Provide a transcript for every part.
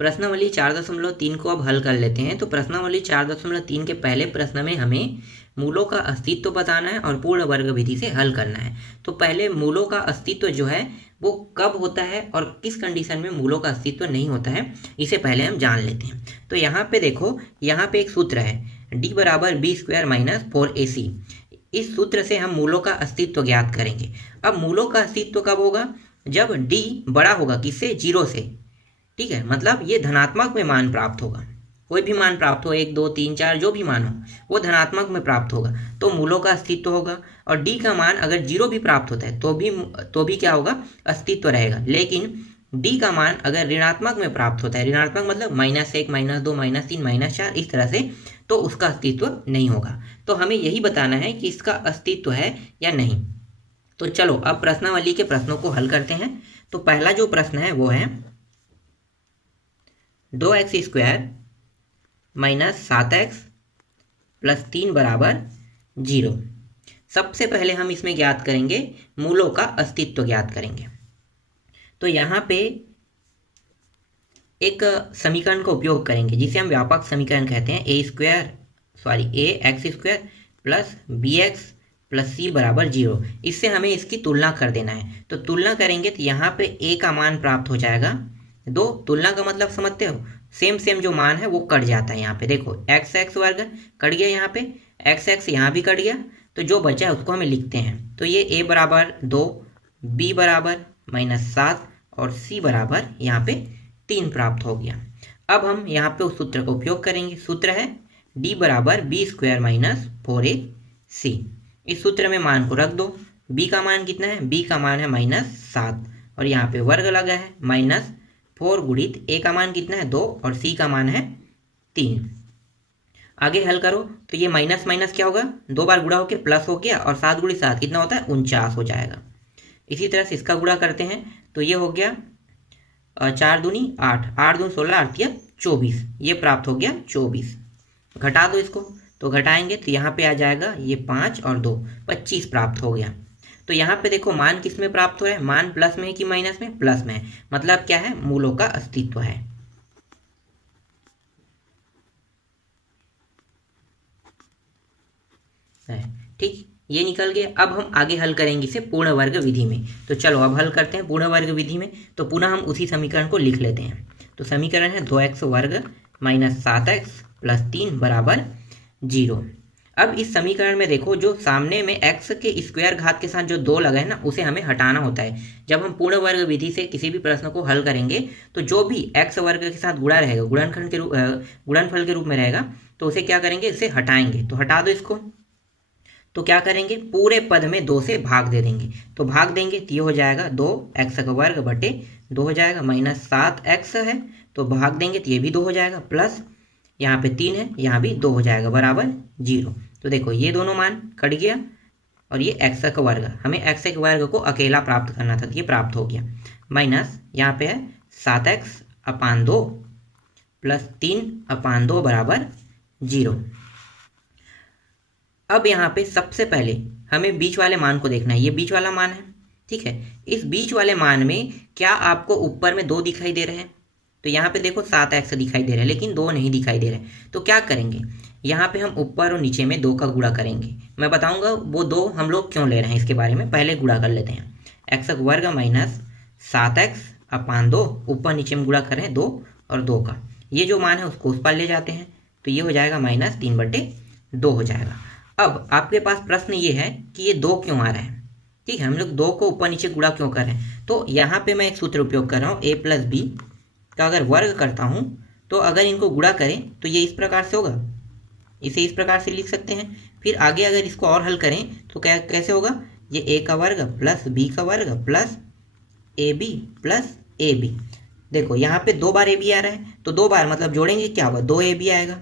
प्रश्नावली 4.3 को अब हल कर लेते हैं। तो प्रश्नावली 4.3 के पहले प्रश्न में हमें मूलों का अस्तित्व बताना है और पूर्ण वर्ग विधि से हल करना है। तो पहले मूलों का अस्तित्व जो है वो कब होता है और किस कंडीशन में मूलों का अस्तित्व नहीं होता है, इसे पहले हम जान लेते हैं। तो यहाँ पे देखो, यहाँ पे एक सूत्र है d बराबर b² - 4ac। इस सूत्र से हम मूलों का अस्तित्व ज्ञात करेंगे। अब मूलों का अस्तित्व कब होगा? जब d बड़ा होगा किससे? 0 से। ठीक है, मतलब ये धनात्मक में मान प्राप्त होगा। कोई भी मान प्राप्त हो, 1 2 3 4 जो भी मान हो, वो धनात्मक में प्राप्त होगा तो मूलों का अस्तित्व होगा। और d का मान अगर 0 भी प्राप्त होता है तो भी क्या होगा? अस्तित्व रहेगा। लेकिन d का मान अगर ऋणात्मक में प्राप्त होता है, ऋणात्मक मतलब -1 -2 -3 -4 इस तरह से, तो उसका अस्तित्व नहीं होगा। तो हमें यही बताना है कि इसका अस्तित्व है या नहीं। तो चलो अब प्रश्नावली के प्रश्नों को हल करते हैं। तो पहला जो प्रश्न है वो है 2x² - 7x + 3 बराबर 0। सबसे पहले हम इसमें ज्ञात करेंगे, मूलों का अस्तित्व ज्ञात करेंगे। तो यहाँ पे एक समीकरण का उपयोग करेंगे जिसे हम व्यापक समीकरण कहते हैं, ax² + bx + c बराबर 0। इससे हमें इसकी तुलना कर देना है। तो तुलना करेंगे तो यहाँ पे a का मान प्राप्त हो जाएगा 2। तुलना का मतलब समझते हो? सेम जो मान है वो कट जाता है। यहाँ पे देखो x वर्ग कट गया, यहाँ पे x यहाँ भी कट गया, तो जो बचा है उसको हमें लिखते हैं। तो ये a बराबर 2, b बराबर -7 और c बराबर यहाँ पे 3 प्राप्त हो गया। अब हम यहाँ पे उस सूत्र का उपयोग करेंगे। सूत्र है d बराबर b² - 4ac। इस सूत्र में मान को रख दो। b का मान कितना है? b का मान है -7 और यहाँ पे वर्ग लगा है -4 गुणित a का मान कितना है? 2 और c का मान है 3। आगे हल करो तो ये माइनस माइनस क्या होगा? 2 बार गुणा होकर प्लस हो गया और 7 गुणित 7 कितना होता है? 49 हो जाएगा। इसी तरह से इसका गुणा करते हैं तो ये हो गया 4 दूनी 8, 8 दूनी 16, 8 या 24, ये प्राप्त हो गया 24। घटा दो इसको, तो घटाएंगे तो यहाँ पे आ जाएगा ये 5 और 2 25 प्राप्त हो गया। तो यहाँ पे देखो मान किस में प्राप्त हो रहा है? मान प्लस में है कि माइनस में? प्लस में है, मतलब क्या है? मूलों का अस्तित्व है। ठीक, ये निकल गया। अब हम आगे हल करेंगे इसे पूर्ण वर्ग विधि में। तो चलो अब हल करते हैं पूर्ण वर्ग विधि में। तो पुनः हम उसी समीकरण को लिख लेते हैं। तो समीकरण है 2x वर्ग - 7x + 3 बराबर 0। अब इस समीकरण में देखो, जो सामने में x के स्क्वायर घात के साथ जो 2 लगा है ना, उसे हमें हटाना होता है। जब हम पूर्ण वर्ग विधि से किसी भी प्रश्न को हल करेंगे तो जो भी x वर्ग के साथ गुणा रहेगा, गुणनफल के रूप में रहेगा, तो उसे क्या करेंगे? इसे हटाएंगे। तो हटा दो इसको। तो क्या करेंगे? पूरे पद में 2 से भाग दे देंगे। तो भाग देंगे तो ये हो जाएगा 2x² बटे 2 हो जाएगा, -7x है तो भाग देंगे तो ये भी 2 हो जाएगा, प्लस यहाँ पे 3 है, यहाँ भी 2 हो जाएगा, बराबर 0। तो देखो ये दोनों मान कट गया और ये x², हमें x² को अकेला प्राप्त करना था तो ये प्राप्त हो गया। माइनस यहाँ पे है 7x/2 + 3/2 बराबर 0। अब यहाँ पे सबसे पहले हमें बीच वाले मान को देखना है। ये बीच वाला मान है, ठीक है। इस बीच वाले मान में क्या आपको ऊपर में 2 दिखाई दे रहे हैं? तो यहाँ पे देखो 7x दिखाई दे रहा है लेकिन 2 नहीं दिखाई दे रहे। तो क्या करेंगे? यहाँ पे हम ऊपर और नीचे में 2 का गुणा करेंगे। मैं बताऊंगा वो 2 हम लोग क्यों ले रहे हैं, इसके बारे में पहले गुणा कर लेते हैं। x² - 7x/2, ऊपर नीचे में गुणा करें 2 और 2 का, ये जो मान है उसको उस पर ले जाते हैं तो ये हो जाएगा -3/2 हो जाएगा। अब आपके पास प्रश्न ये है कि ये 2 क्यों आ रहा है? ठीक है, हम लोग 2 को ऊपर नीचे गुणा क्यों कर रहे हैं? तो यहाँ पे मैं एक सूत्र उपयोग कर रहा हूँ, a + b का अगर वर्ग करता हूँ तो अगर इनको गुणा करें तो ये इस प्रकार से होगा, इसे इस प्रकार से लिख सकते हैं। फिर आगे अगर इसको और हल करें तो कैसे होगा? ये a² + b² + ab + ab। देखो यहाँ पे 2 बार ab आ रहा है तो 2 बार मतलब जोड़ेंगे क्या होगा? 2ab आएगा।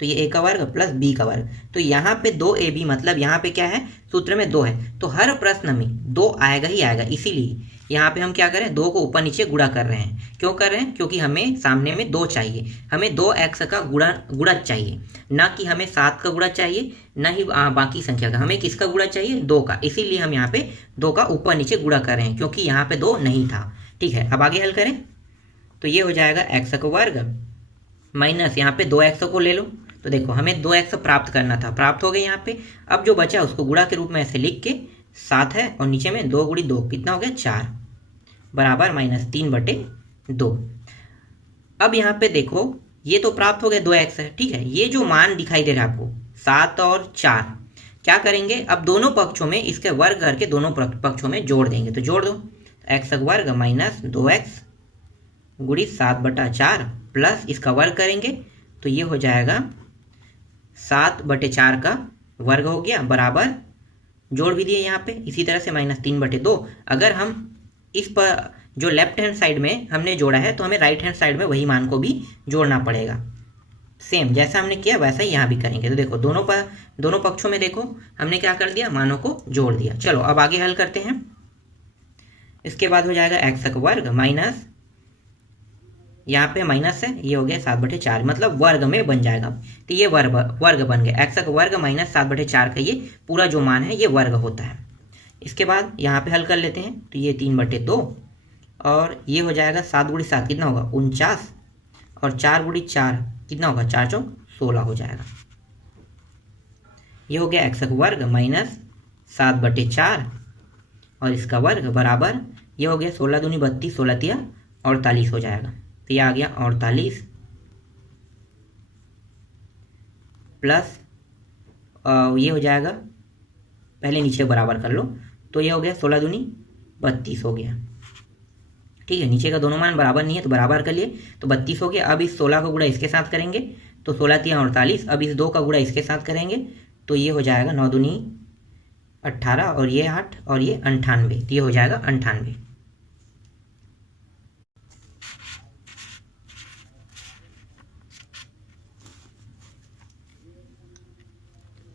तो ये a² + b², तो यहाँ पे 2ab मतलब यहाँ पे क्या है? सूत्र में 2 है तो हर प्रश्न में 2 आएगा ही आएगा। इसीलिए यहाँ पे हम क्या करें? 2 को ऊपर नीचे गुणा कर रहे हैं। क्यों कर रहे हैं? क्योंकि हमें सामने में 2 चाहिए, हमें 2x का गुणज चाहिए, ना कि हमें 7 का गुणज चाहिए, ना ही बाकी संख्या का। हमें किसका गुणज चाहिए? 2 का। इसीलिए हम यहाँ पे 2 का ऊपर नीचे गुणा कर रहे हैं, क्योंकि यहाँ पे 2 नहीं था। ठीक है, अब आगे हल करें तो ये हो जाएगा एक्स का वर्ग माइनस यहाँ पे 2x को ले लो। तो देखो हमें 2x प्राप्त करना था, प्राप्त हो गए यहाँ पे। अब जो बचा उसको गुणा के रूप में ऐसे लिख के 7 है और नीचे में 2 × 2 कितना हो गया 4 बराबर -3/2। अब यहाँ पे देखो ये तो प्राप्त हो गया 2x है, ठीक है। ये जो मान दिखाई दे रहा है आपको 7 और 4, क्या करेंगे अब दोनों पक्षों में इसके वर्ग करके दोनों पक्षों में जोड़ देंगे। तो जोड़ दो, एक्स का वर्ग माइनस 2x गुणी 7/4 प्लस इसका वर्ग करेंगे तो ये हो जाएगा 7/4 का वर्ग हो गया बराबर, जोड़ भी दिए यहाँ पे। इसी तरह से -3/2। अगर हम इस पर जो लेफ्ट हैंड साइड में हमने जोड़ा है तो हमें राइट हैंड साइड में वही मान को भी जोड़ना पड़ेगा। सेम जैसा हमने किया वैसा ही यहाँ भी करेंगे। तो देखो दोनों पक्षों में देखो हमने क्या कर दिया, मानों को जोड़ दिया। चलो अब आगे हल करते हैं। इसके बाद हो जाएगा एक्स का वर्ग माइनस, यहाँ पे माइनस है, ये हो गया 7/4, मतलब वर्ग में बन जाएगा। तो ये वर्ग बन गया। एक्स का वर्ग माइनस 7/4 का ये पूरा जो मान है ये वर्ग होता है। इसके बाद यहाँ पे हल कर लेते हैं। तो ये 3/2 और ये हो जाएगा 7 × 7 कितना होगा 49 और 4 × 4 कितना होगा 4 × 4 16 हो जाएगा। ये हो गया एक्स का वर्ग माइनस 7/4 और इसका वर्ग बराबर, ये हो गया 16 दूनी 32, 16 तिया 48 हो जाएगा। तो ये आ गया 48 प्लस ये हो जाएगा, पहले नीचे बराबर कर लो। तो ये हो गया 16 दूनी 32 हो गया, ठीक है। नीचे का दोनों मान बराबर नहीं है तो बराबर कर लिए, तो 32 हो गया। अब इस 16 का गुणा इसके साथ करेंगे तो 16 तिया 48। अब इस 2 का गुणा इसके साथ करेंगे तो ये हो जाएगा 9 दूनी 18 और ये 8 और ये 98। तो ये हो जाएगा 98।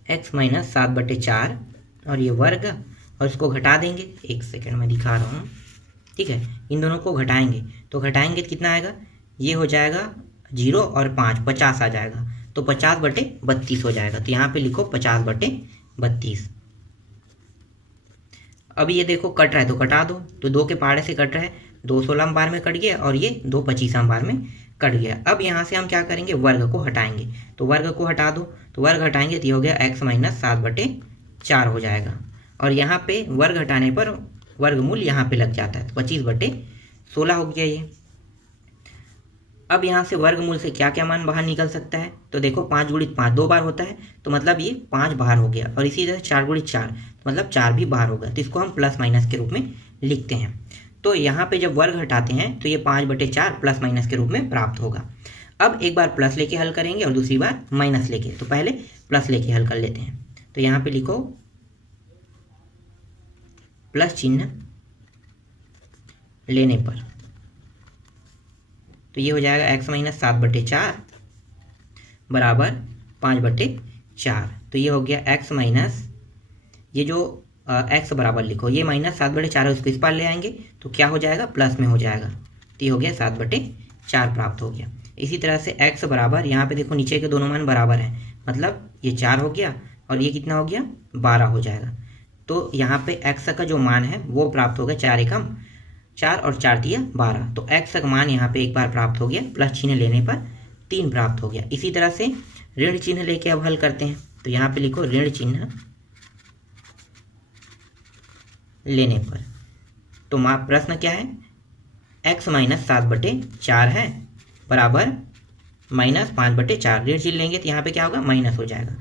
एक्स माइनस 7/4 और ये वर्ग और इसको घटा देंगे। एक सेकेंड में दिखा रहा हूँ, ठीक है। इन दोनों को घटाएंगे तो घटाएंगे तो कितना आएगा, ये हो जाएगा 0 और 5 50 आ जाएगा। तो 50/32 हो जाएगा। तो यहाँ पे लिखो 50/32। अब ये देखो कट रहा है तो कटा दो। तो 2 के पहाड़े से कट रहा है, 2 16 बार में कट गया और ये 2 25 बार में कट गया। अब यहाँ से हम क्या करेंगे, वर्ग को हटाएंगे। तो वर्ग को हटा दो, तो वर्ग हटाएंगे तो ये हो गया एक्स माइनस 7/4 हो जाएगा। और यहाँ पे वर्ग हटाने पर वर्गमूल यहाँ पे लग जाता है, तो 25/16 हो गया ये। अब यहाँ से वर्गमूल से क्या क्या मान बाहर निकल सकता है, तो देखो 5 × 5 2 बार होता है, तो मतलब ये 5 बाहर हो गया। और इसी तरह 4 × 4 मतलब 4 भी बाहर होगा। तो इसको हम प्लस माइनस के रूप में लिखते हैं। तो यहाँ पे जब वर्ग हटाते हैं तो ये 5/4 प्लस माइनस के रूप में प्राप्त होगा। अब एक बार प्लस लेके हल करेंगे और दूसरी बार माइनस लेके। तो पहले प्लस लेके हल कर लेते हैं। तो यहाँ पे लिखो प्लस चिन्ह लेने पर, तो ये हो जाएगा एक्स माइनस 7/4 बराबर 5/4। तो ये हो गया एक्स माइनस, ये जो एक्स बराबर लिखो, ये माइनस 7/4 है उसको इस पार ले आएंगे तो क्या हो जाएगा, प्लस में हो जाएगा। तो ये हो गया 7/4 प्राप्त हो गया। इसी तरह से एक्स बराबर, यहाँ पे देखो नीचे के दोनों मान बराबर हैं, मतलब ये 4 हो गया और ये कितना हो गया 12 हो जाएगा। तो यहाँ पे एक्स का जो मान है वो प्राप्त हो गया 4 एकम 4 और 4 तिया 12। तो एक्स का मान यहाँ पे एक बार प्राप्त हो गया, प्लस चिन्ह लेने पर 3 प्राप्त हो गया। इसी तरह से ऋण चिन्ह लेके अब हल करते हैं। तो यहाँ पे लिखो ऋण चिन्ह लेने पर। तो प्रश्न क्या है, एक्स माइनस 7/4 है बराबर माइनस 5/4। ऋण चिन्ह लेंगे तो यहाँ पे क्या होगा, माइनस हो जाएगा।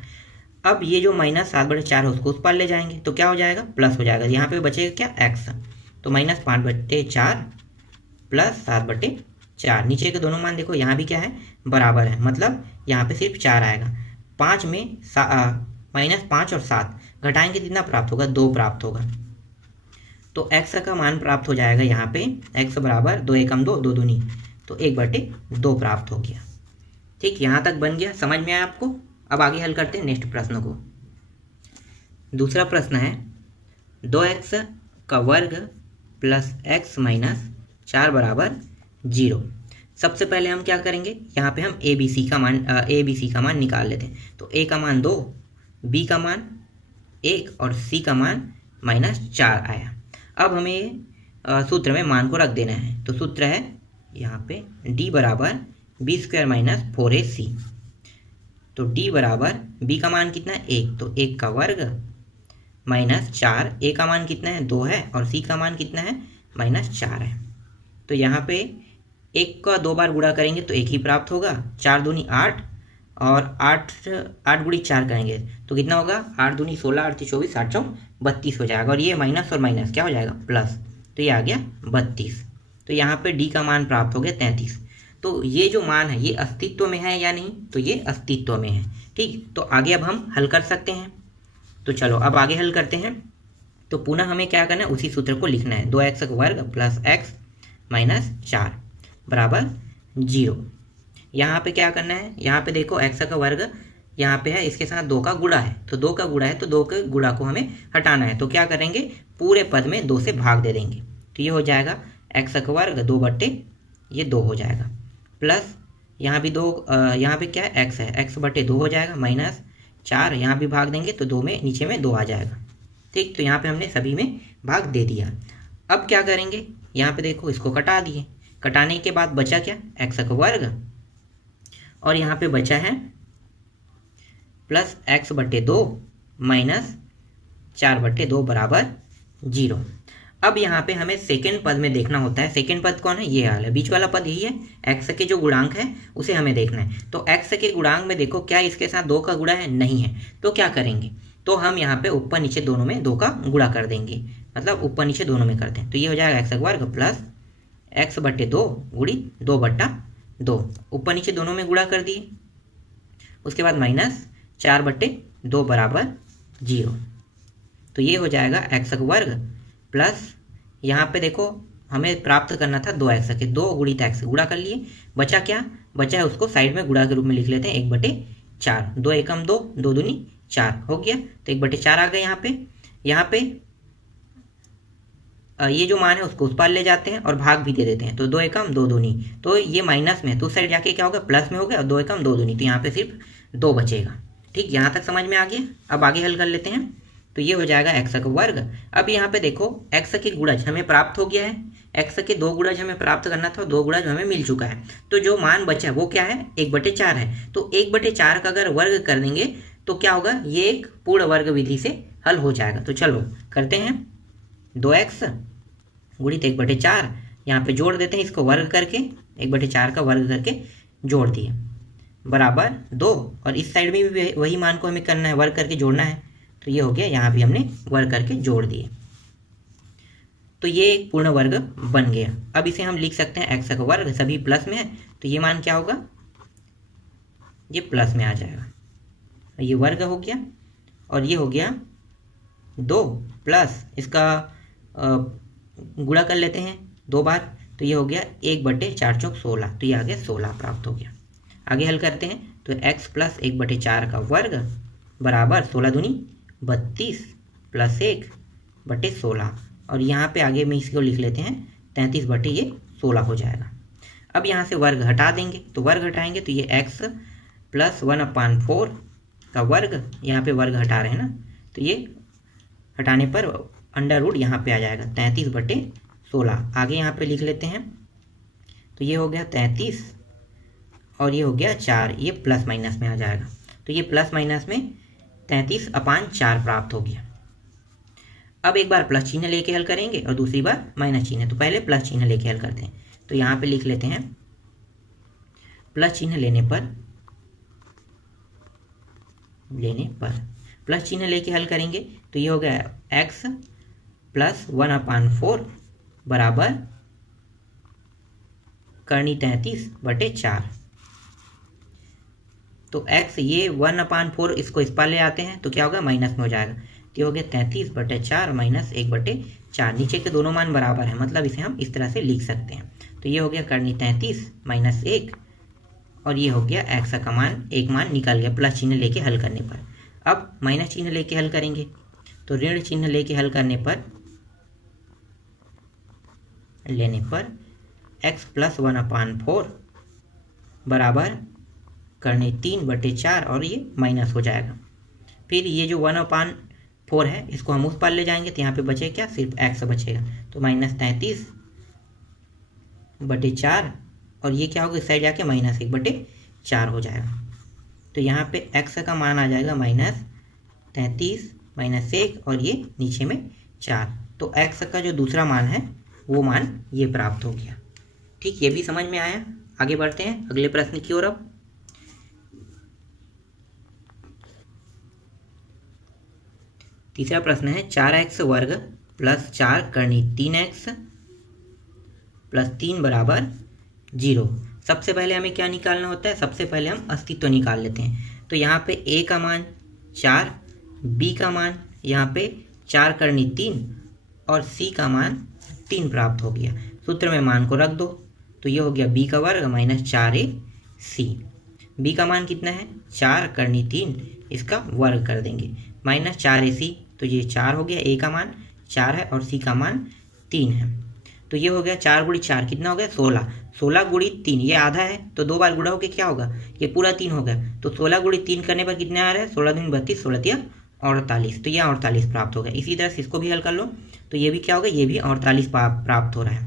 अब ये जो माइनस 7/4 है उसको उस पार ले जाएंगे तो क्या हो जाएगा, प्लस हो जाएगा। यहाँ पे बचेगा क्या, एक्स। तो माइनस 5/4 प्लस 7/4। नीचे के दोनों मान देखो यहाँ भी क्या है, बराबर है, मतलब यहाँ पे सिर्फ 4 आएगा। 5 में माइनस 5 और 7 घटाएंगे कितना प्राप्त होगा, 2 प्राप्त होगा। तो एक्स का मान प्राप्त हो जाएगा यहाँ पे एक्स बराबर 2 एकम 2 2 दूनी, तो 1/2 प्राप्त हो गया। ठीक, यहाँ तक बन गया, समझ में आया आपको। अब आगे हल करते हैं नेक्स्ट प्रश्न को। दूसरा प्रश्न है 2x का वर्ग प्लस x माइनस 4 बराबर 0। सबसे पहले हम क्या करेंगे, यहाँ पे हम a b c का मान निकाल लेते हैं। तो a का मान 2, b का मान 1 और c का मान -4 आया। अब हमें सूत्र में मान को रख देना है। तो सूत्र है यहाँ पे d बराबर बी स्क्वायर माइनस 4ac। तो d बराबर b का मान कितना है 1, तो 1 का वर्ग माइनस 4, a का मान कितना है 2 है और c का मान कितना है -4 है। तो यहाँ पे 1 का 2 बार गुणा करेंगे तो 1 ही प्राप्त होगा, 4 दूनी 8 और 8 गुणी 4 करेंगे तो कितना होगा 8 दूनी 16, 8 24, 8 चौक 32 हो जाएगा। और ये माइनस और माइनस क्या हो जाएगा प्लस, तो ये आ गया 32। तो यहाँ पे d का मान प्राप्त हो गया 33। तो ये जो मान है ये अस्तित्व में है या नहीं, तो ये अस्तित्व में है। ठीक, तो आगे अब हम हल कर सकते हैं। तो चलो अब आगे हल करते हैं। तो पुनः हमें क्या करना है, उसी सूत्र को लिखना है, 2x का वर्ग प्लस x माइनस 4 बराबर 0। यहाँ पे क्या करना है, यहाँ पे देखो x का वर्ग यहाँ पे है, इसके साथ 2 का गुणा है, तो 2 का गुणा है तो 2 के गुणा को हमें हटाना है। तो क्या करेंगे, पूरे पद में 2 से भाग दे देंगे। तो ये हो जाएगा x का वर्ग 2 बट्टे ये 2 हो जाएगा, प्लस यहाँ भी 2, यहाँ पे क्या है x है, x बट्टे 2 हो जाएगा, माइनस 4 यहाँ भी भाग देंगे तो 2 में नीचे में 2 आ जाएगा। ठीक, तो यहाँ पे हमने सभी में भाग दे दिया। अब क्या करेंगे, यहाँ पे देखो इसको कटा दिए, कटाने के बाद बचा क्या x का वर्ग और यहाँ पे बचा है प्लस x बट्टे 2 माइनस 4 बट्टे 2 बराबर 0। अब यहाँ पे हमें सेकेंड पद में देखना होता है। सेकेंड पद कौन है, ये हाल है, बीच वाला पद यही है, x के जो गुणांक है उसे हमें देखना है। तो x के गुणांक में देखो क्या इसके साथ 2 का गुणा है, नहीं है, तो क्या करेंगे, तो हम यहाँ पे ऊपर नीचे दोनों में 2 का गुणा कर देंगे, मतलब ऊपर नीचे दोनों में करते हैं। तो ये हो जाएगा x का वर्ग प्लस x बट्टे 2 गुणी 2 बट्टा 2, ऊपर नीचे दोनों में गुणा कर दिए, उसके बाद माइनस 4 बट्टे 2 बराबर 0। तो ये हो जाएगा x का वर्ग प्लस यहाँ पे देखो हमें प्राप्त करना था 2x के, 2 गुणित x गुणा कर लिए, बचा क्या, बचा है उसको साइड में गुणा के रूप में लिख लेते हैं, 1/4, 2 एकम 2, 2 दूनी 4 हो गया, तो 1/4 आ गए। यहाँ पे ये जो मान है उसको उस पार ले जाते हैं और भाग भी दे देते हैं, तो 2 एकम 2 दूनी, तो ये माइनस में, तो उस साइड जाके क्या होगा प्लस में हो गया, और 2 एकम 2 दूनी, तो यहाँ पे सिर्फ 2 बचेगा। ठीक, यहाँ तक समझ में आ गया। अब आगे हल कर लेते हैं। तो ये हो जाएगा x का वर्ग। अब यहाँ पे देखो x के गुणज हमें प्राप्त हो गया है, x के 2 गुणज हमें प्राप्त करना था, 2 गुणज हमें मिल चुका है। तो जो मान बचा वो क्या है, 1/4 है। तो 1/4 का अगर वर्ग कर देंगे तो क्या होगा, ये एक पूर्ण वर्ग विधि से हल हो जाएगा। तो चलो करते हैं, 2x गुणित 1/4, यहाँ पे जोड़ देते हैं इसको वर्ग करके, 1/4 का वर्ग करके जोड़ दिए बराबर 2, और इस साइड में भी वही मान को हमें करना है, वर्ग करके जोड़ना है। तो ये हो गया, यहाँ भी हमने वर्ग करके जोड़ दिए, तो ये एक पूर्ण वर्ग बन गया। अब इसे हम लिख सकते हैं x का वर्ग, सभी प्लस में है, तो ये मान क्या होगा, ये प्लस में आ जाएगा, ये वर्ग हो गया, और ये हो गया 2 प्लस इसका गुणा कर लेते हैं 2 बार, तो ये हो गया 1/4 चौक 16, तो ये आ गया 16 प्राप्त हो गया। आगे हल करते हैं, तो x प्लस 1/4 का वर्ग बराबर 16 दूनी 32 प्लस 1/16, और यहाँ पे आगे में इसको लिख लेते हैं 33/16 हो जाएगा। अब यहाँ से वर्ग हटा देंगे, तो वर्ग हटाएंगे तो ये x प्लस 1/4 का वर्ग, यहाँ पे वर्ग हटा रहे हैं ना, तो ये हटाने पर अंडर रूट यहाँ पे आ जाएगा 33/16। आगे यहाँ पे लिख लेते हैं, तो ये हो गया 33 और ये हो गया 4, ये प्लस माइनस में आ जाएगा, तो ये प्लस माइनस में 33/4 प्राप्त हो गया। अब एक बार प्लस चिन्ह लेके हल करेंगे और दूसरी बार माइनस चिन्ह, तो पहले प्लस चिन्ह लेके हल करते हैं। तो यहाँ पे लिख लेते हैं, प्लस चिन्ह लेने पर प्लस चिन्ह लेके हल करेंगे, तो ये हो गया x प्लस 1/4 बराबर करनी 33/4। तो x ये 1/4 इसको इस पार ले आते हैं तो क्या होगा, माइनस में हो जाएगा, तो हो गया 33/4 माइनस 1/4। नीचे के दोनों मान बराबर है, मतलब इसे हम इस तरह से लिख सकते हैं। तो ये हो गया करनी 33 माइनस 1, और ये हो गया x का मान, एक मान निकल गया प्लस चिन्ह लेके हल करने पर। अब माइनस चिन्ह लेके हल करेंगे, तो ऋण चिन्ह लेके हल करने पर x प्लस 1/4 बराबर करने 3/4, और ये माइनस हो जाएगा। फिर ये जो 1/4 है इसको हम उस पार ले जाएंगे, तो यहाँ पे बचे क्या, सिर्फ x बचेगा, तो -33 बटे 4 और ये क्या होगा इस साइड जाके -1 बटे 4 हो जाएगा। तो यहाँ पे x का मान आ जाएगा -33 -1 और ये नीचे में 4। तो x का जो दूसरा मान है वो मान ये प्राप्त हो गया। ठीक, ये भी समझ में आया। आगे बढ़ते हैं अगले प्रश्न की ओर। अब तीसरा प्रश्न है 4x वर्ग प्लस 4 करनी 3x प्लस 3 बराबर 0। सबसे पहले हमें क्या निकालना होता है, सबसे पहले हम अस्तित्व निकाल लेते हैं। तो यहाँ पे a का मान 4, b का मान यहाँ पे 4 करनी 3 और c का मान 3 प्राप्त हो गया। सूत्र में मान को रख दो, तो ये हो गया b का वर्ग -4ac। b का मान कितना है 4 करनी 3, इसका वर्ग कर देंगे -4ac, तो ये 4 हो गया। a का मान 4 है और c का मान 3 है, तो ये हो गया 4 गुणी 4 कितना हो गया 16। 16 गुणी 3 ये आधा है, तो 2 बार गुणा होकर क्या होगा ये पूरा 3 हो गया। तो 16 गुणी 3 करने पर कितने आ रहा है 16 दूनी 32, 16 तिया 48, तो ये 48 प्राप्त हो गया। इसी तरह से इसको भी हल कर लो, तो ये भी क्या होगा ये भी 48 प्राप्त हो रहा है।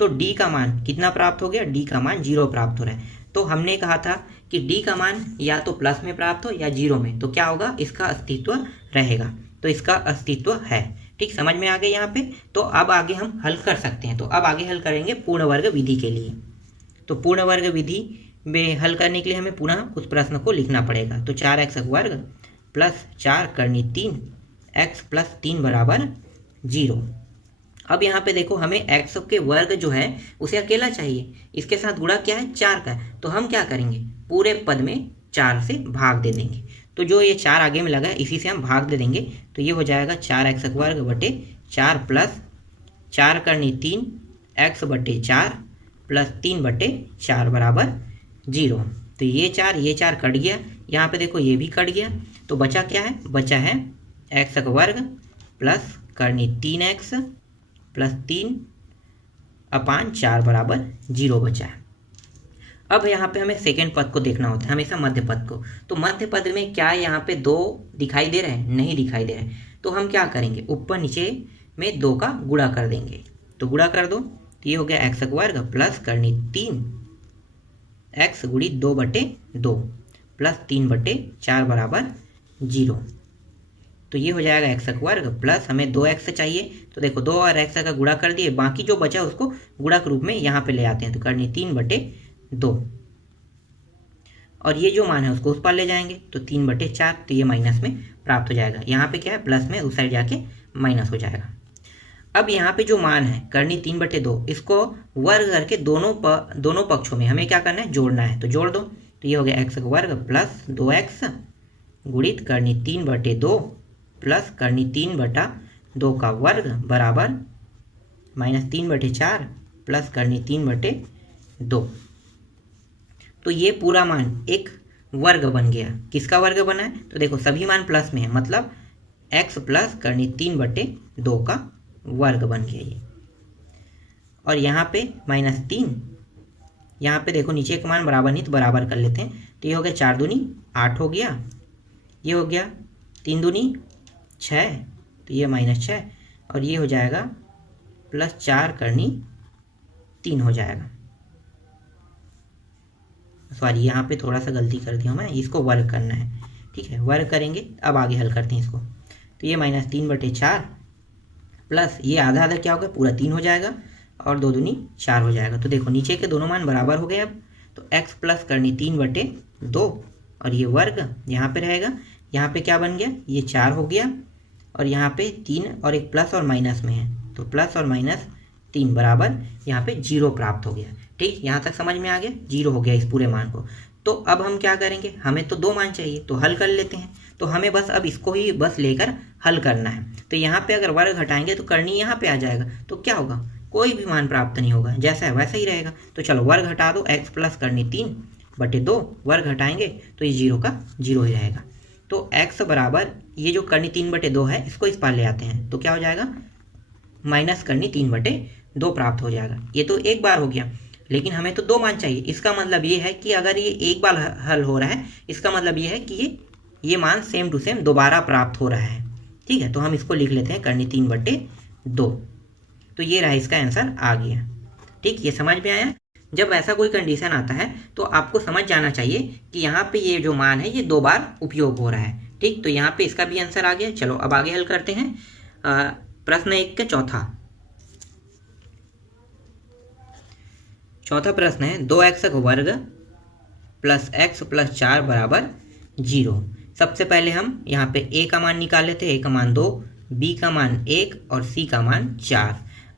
तो d का मान कितना प्राप्त हो गया, d का मान 0 प्राप्त हो रहा है। तो हमने कहा था कि d का मान या तो प्लस में प्राप्त हो या 0 में, तो क्या होगा इसका अस्तित्व रहेगा, तो इसका अस्तित्व है। ठीक, समझ में आ गया यहाँ पे। तो अब आगे हम हल कर सकते हैं। तो अब आगे हल करेंगे पूर्ण वर्ग विधि के लिए। तो पूर्ण वर्ग विधि में हल करने के लिए हमें पुनः उस प्रश्न को लिखना पड़ेगा। तो 4x वर्ग प्लस 4 करनी 3 x प्लस 3 बराबर 0। अब यहाँ पे देखो हमें x के वर्ग जो है उसे अकेला चाहिए, इसके साथ गुणा क्या है 4 का, तो हम क्या करेंगे पूरे पद में 4 से भाग दे देंगे। तो जो ये 4 आगे में लगा है इसी से हम भाग दे देंगे, तो ये हो जाएगा 4x वर्ग बटे 4 प्लस 4 करनी 3 x बटे 4 प्लस 3 बटे 4 बराबर 0। तो ये 4 कट गया, यहाँ पे देखो ये भी कट गया, तो बचा क्या है, बचा है x वर्ग प्लस करनी 3x प्लस 3/4 बराबर 0 बचा है। अब यहाँ पे हमें सेकेंड पद को देखना होता है, हमेशा मध्य पद को। तो मध्य पद में क्या यहाँ पे 2 दिखाई दे रहे हैं, नहीं दिखाई दे रहे हैं। तो हम क्या करेंगे ऊपर नीचे में 2 का गुणा कर देंगे। तो गुणा कर दो, तो ये हो गया x वर्ग प्लस करनी 3x गुणी 2 बटे 2 प्लस 3 बटे 4 बराबर 0। तो ये हो जाएगा x वर्ग प्लस हमें 2x चाहिए, तो देखो 2 और x का गुणा कर दिए, बाकी जो बचा उसको गुणा के रूप में यहाँ पे ले आते हैं। तो करनी 3 बटे 2 और ये जो मान है उसको उस पर ले जाएंगे, तो 3 बटे 4, तो ये माइनस में प्राप्त हो जाएगा। यहाँ पे क्या है प्लस में उस साइड जाके माइनस हो जाएगा। अब यहाँ पे जो मान है करनी 3 बटे 2, इसको वर्ग करके दोनों पक्षों में हमें क्या करना है जोड़ना है, तो जोड़ दो। तो ये हो गया x वर्ग प्लस 2x गुणित करनी 3 बटे 2 प्लस करनी 3 बटा 2 का वर्ग बराबर -3 बटे 4 प्लस करनी 3 बटे 2। तो ये पूरा मान एक वर्ग बन गया। किसका वर्ग बना है, तो देखो सभी मान प्लस में है, मतलब x प्लस करनी 3 बटे 2 का वर्ग बन गया ये। और यहाँ पे -3, यहाँ पे देखो नीचे का मान बराबर नहीं, तो बराबर कर लेते हैं। तो ये हो गया 4 दूनी 8 हो गया, ये हो गया 3 दूनी 6, तो ये -6 और ये हो जाएगा प्लस 4 करनी 3 हो जाएगा। सॉरी यहाँ पे थोड़ा सा गलती कर दिया मैं, इसको वर्ग करना है। ठीक है, वर्ग करेंगे। अब आगे हल करते हैं इसको। तो ये -3 बटे 4 प्लस ये आधा आधा क्या होगा पूरा 3 हो जाएगा और 2 दूनी 4 हो जाएगा। तो देखो नीचे के दोनों मान बराबर हो गए। अब तो x प्लस करनी 3 बटे 2 और ये वर्ग यहाँ पे रहेगा। यहाँ पे क्या बन गया, ये 4 हो गया और यहाँ पे 3 और एक प्लस और माइनस में है, तो प्लस और -3 बराबर यहाँ पे 0 प्राप्त हो गया। ठीक, यहाँ तक समझ में आ गया, 0 हो गया इस पूरे मान को। तो अब हम क्या करेंगे, हमें तो 2 मान चाहिए, तो हल कर लेते हैं। तो हमें बस अब इसको ही बस लेकर हल करना है। तो यहाँ पे अगर वर्ग हटाएंगे तो करनी यहाँ पे आ जाएगा, तो क्या होगा कोई भी मान प्राप्त नहीं होगा, जैसा है वैसा ही रहेगा। तो चलो वर्ग हटा दो, x प्लस करनी 3 बटे 2 वर्ग हटाएंगे तो ये 0 का 0 ही रहेगा। तो x बराबर ये जो करनी 3 बटे 2 है इसको इस पार ले आते हैं, तो क्या हो जाएगा माइनस करनी 3 बटे 2 प्राप्त हो जाएगा। ये तो एक बार हो गया, लेकिन हमें तो 2 मान चाहिए। इसका मतलब ये है कि अगर ये एक बार हल हो रहा है, इसका मतलब ये है कि ये मान सेम टू सेम दोबारा प्राप्त हो रहा है। ठीक है, तो हम इसको लिख लेते हैं करनी 3 बटे 2। तो ये रहा इसका आंसर आ गया। ठीक, ये समझ में आया। जब ऐसा कोई कंडीशन आता है तो आपको समझ जाना चाहिए कि यहाँ पे ये जो मान है ये 2 बार उपयोग हो रहा है। ठीक, तो यहाँ पे इसका भी आंसर आ गया। चलो अब आगे हल करते हैं प्रश्न 1 का चौथा प्रश्न है 2x वर्ग प्लस x प्लस 4 बराबर 0। सबसे पहले हम यहाँ पे a का मान निकाल लेते हैं। a का मान 2, b का मान 1 और c का मान 4।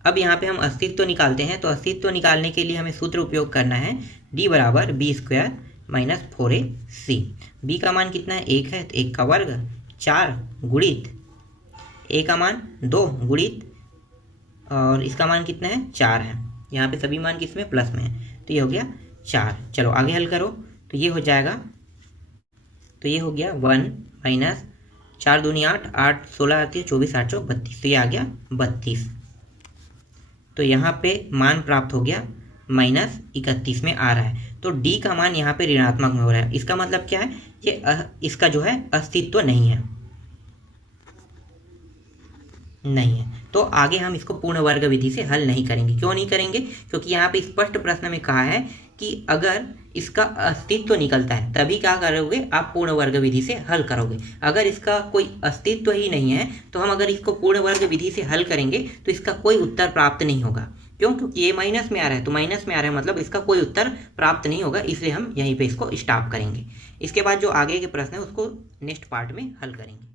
अब यहाँ पे हम अस्तित्व निकालते हैं, तो अस्तित्व निकालने के लिए हमें सूत्र उपयोग करना है d बराबर b² माइनस 4ac। b का मान कितना है 1 है, तो 1 का वर्ग 4 गुणित a का मान 2 गुणित और इसका मान कितना है 4 है। यहाँ पे सभी मान किस में प्लस में है, तो ये हो गया 4। चलो आगे हल करो, तो ये हो जाएगा, तो ये हो गया 1 माइनस 4 दूनी 8, 8 16 आती है 24, 8 चौक 32, तो ये आ गया 32। तो यहाँ पे मान प्राप्त हो गया -31 में आ रहा है। तो d का मान यहाँ पे ऋणात्मक में हो रहा है। इसका मतलब क्या है, ये इसका जो है अस्तित्व नहीं है। तो आगे हम इसको पूर्ण वर्ग विधि से हल नहीं करेंगे। क्यों नहीं करेंगे, क्योंकि यहाँ पे स्पष्ट प्रश्न में कहा है कि अगर इसका अस्तित्व निकलता है तभी क्या करोगे, आप पूर्ण वर्ग विधि से हल करोगे। अगर इसका कोई अस्तित्व ही नहीं है तो हम अगर इसको पूर्ण वर्ग विधि से हल करेंगे तो इसका कोई उत्तर प्राप्त नहीं होगा। क्यों, क्योंकि ये माइनस में आ रहा है, तो माइनस में आ रहा है मतलब इसका कोई उत्तर प्राप्त नहीं होगा, इसलिए हम यहीं पे इसको स्टॉप करेंगे। इसके बाद जो आगे के प्रश्न है उसको नेक्स्ट पार्ट में हल करेंगे।